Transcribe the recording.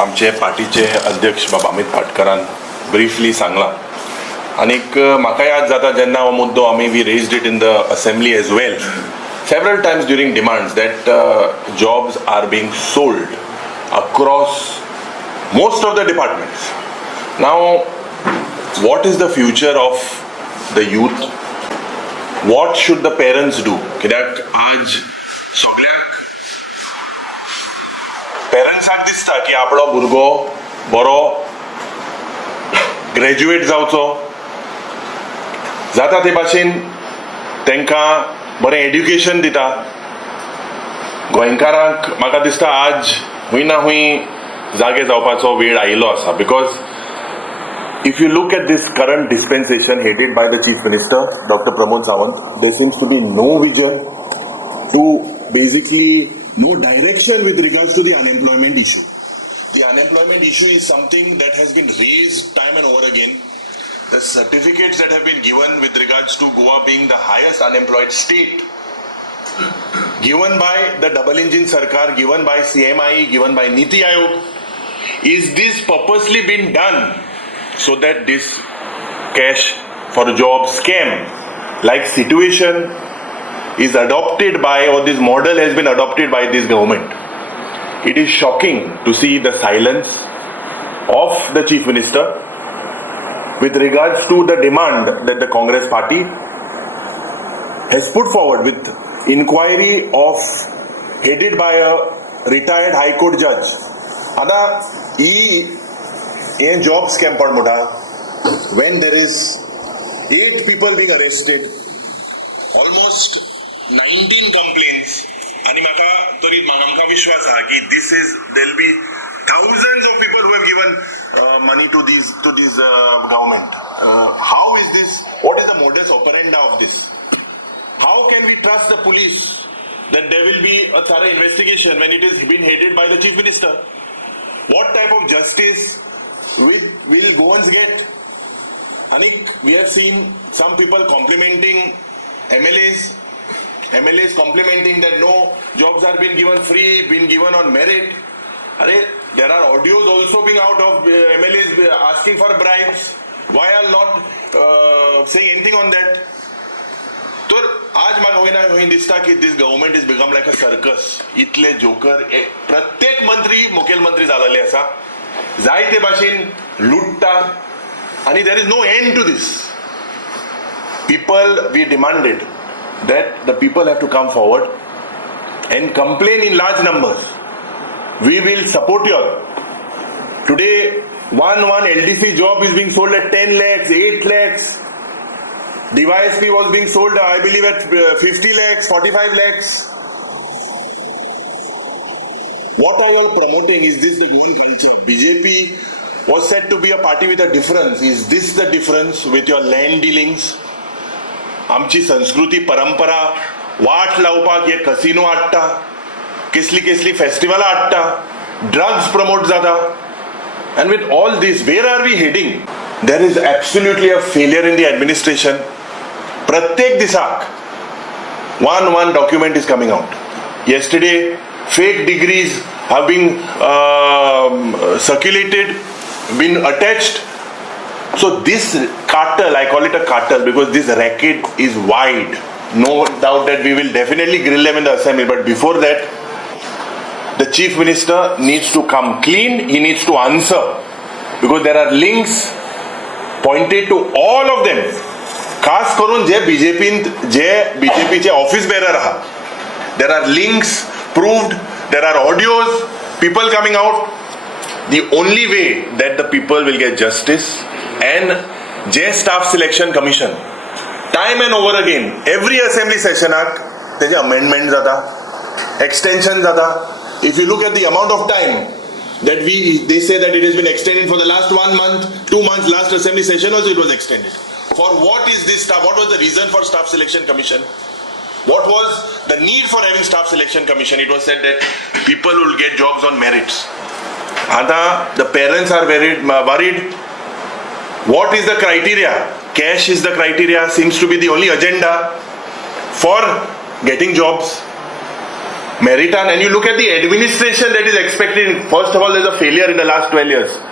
आमचे पार्टीचे अध्यक्ष बाबा अमित पाटकरान ब्रीफली सांगला आनीक म्हाकाय याद जाता जेन्ना हो मुद्दो आमी we raised it in the assembly as well several times during demands that jobs are being sold across most of the departments. Now, what is the future of the youth? What should the parents do? कित्याक आज सगळ्याक पेरंट्साक दिसता की आपलो भुरगो बरो graduate जावचो जाता ते भाशेन तांकां बरें एड्युकेशन दिता. गोंयकारांक म्हाका दिसता आज हूंय ना हूंय जागे जावपाचो वेळ आयिल्लो आसा because if you look at this current dispensation headed by the Chief Minister, Dr. Pramodsawant, there seems to be no vision to basically no direction with regards to the unemployment issue. The unemployment issue is something that has been raised time and over again. The certificates that have been given with regards to Goa being the highest unemployed state, given by the double engine Sarkar, given by CMI, given by Niti Aayog, is this purposely been done so that this cash for job scam like situation is adopted by, or this model has been adopted by this government? It is shocking to see the silence of the Chief Minister with regards to the demand that the Congress party has put forward with inquiry of headed by a retired High Court judge. Ada a job scam पण मोठा when there is 8 people being arrested, almost 19 complaints, आणि म्हाका विश्वास आहा की this is there'll be thousands of people who have given money to these government. How is this? What is the modus operandi of this? How can we trust the police that there will be a thorough investigation when it is being headed by the Chief Minister? What type of justice will goans get? Anik, we have seen some people complimenting MLAs complimenting that no jobs are being given free, being given on merit. There are audios also being out of MLAs asking for bribes. Why are not saying anything on that? तर आज म्हाका होईना दिसता की this government is become like a circus. इतले joker प्रत्येक मंत्री मुखेलमंत्री जालेले आसा, जायते भाशेन लुटता आणि there is no end to this. People, we demanded that the people have to come forward and complain in large numbers. We will support you. Today, one LDC job is being sold at 10 lakhs, 8 lakhs. DYSP was being sold, I believe, at 50 lakhs, 45 lakhs. What are you all promoting? Is this the new culture? BJP was said to be a party with a difference. Is this the difference with your land dealings? आमची संस्कृती परंपरा वाट लावपाक हे casino हाडटा, कसली festival हाडटा, drugs promote जाता. And with all this, where are we heading? There is absolutely a failure in the administration. प्रत्येक दिसाक one document is coming out. Yesterday, fake degrees have been circulated, been attached. So this cartel, I call it a cartel because this racket is wide. No doubt that we will definitely grill them in the assembly. But before that, the Chief Minister needs to come clean. He needs to answer because there are links pointed to all of them. खास करून जे बीजेपीचे office bearer आहात, there are links proved, there are audios, people coming out. The only way that the people will get justice and J staff selection commission time and over again every assembly sessionak तेजे amendment जाता, extension जाता. If you look at the amount of time that they say that it has been extended for the last 1 month, 2 months, last assembly session also it was extended. For what is this staff? What was the reason for staff selection commission? What was the need for having staff selection commission? It was said that people will get jobs on merits. Ada, the parents are very worried. What is the criteria? Cash is the criteria, seems to be the only agenda for getting jobs. Meritan, and you look at the administration that is expected. First of all, there's a failure in the last 12 years.